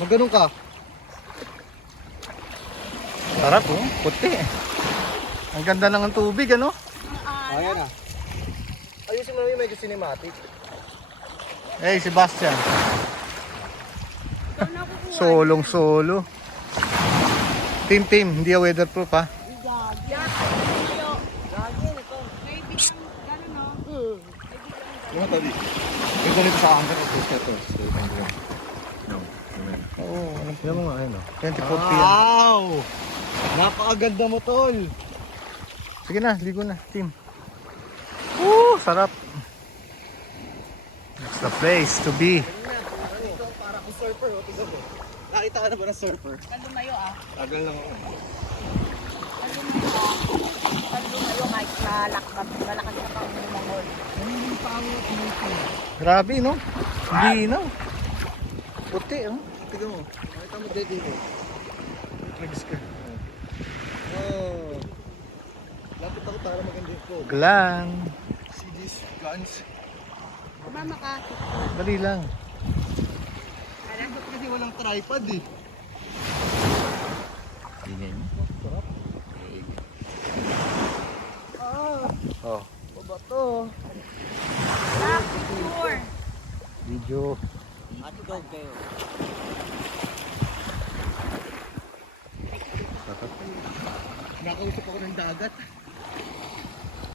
Magganong ka. Sarap oh, puti. Ang ganda lang ng tubig ano? Ayan ah. Ayusin mo namin medyo cinematic. Eh, Sebastian. Solong solo. Team, hindi a weatherproof ha. Ano tabi? Ito nito sa akin ito. Oo, ano po mo nga ayun oh. 24 p.m. Wow! Napakaganda mo tol. Sige na, ligo na, team. Woo, sarap. It's the place to be. Ito para kung surfer o tignan mo. Nakita ka na ba ng surfer? Kalumayo ah. Tagal lang ako. Kalumayo kahit malakad na pang umangol. Hindi pa ako tumutulog. Grabe no? Linaw. Puti oh. Tignan mo. Nakita mo dito. Legs ka. Oh. Lapit ako para maganda yung phone. Glang. See these guns? Mama ka. Dali lang. Ba't kasi walang tripod eh? Tingin. Sarap. Oh, Baba to. Picture. video. Ate dog kayo. Nakausap ako ng dagat.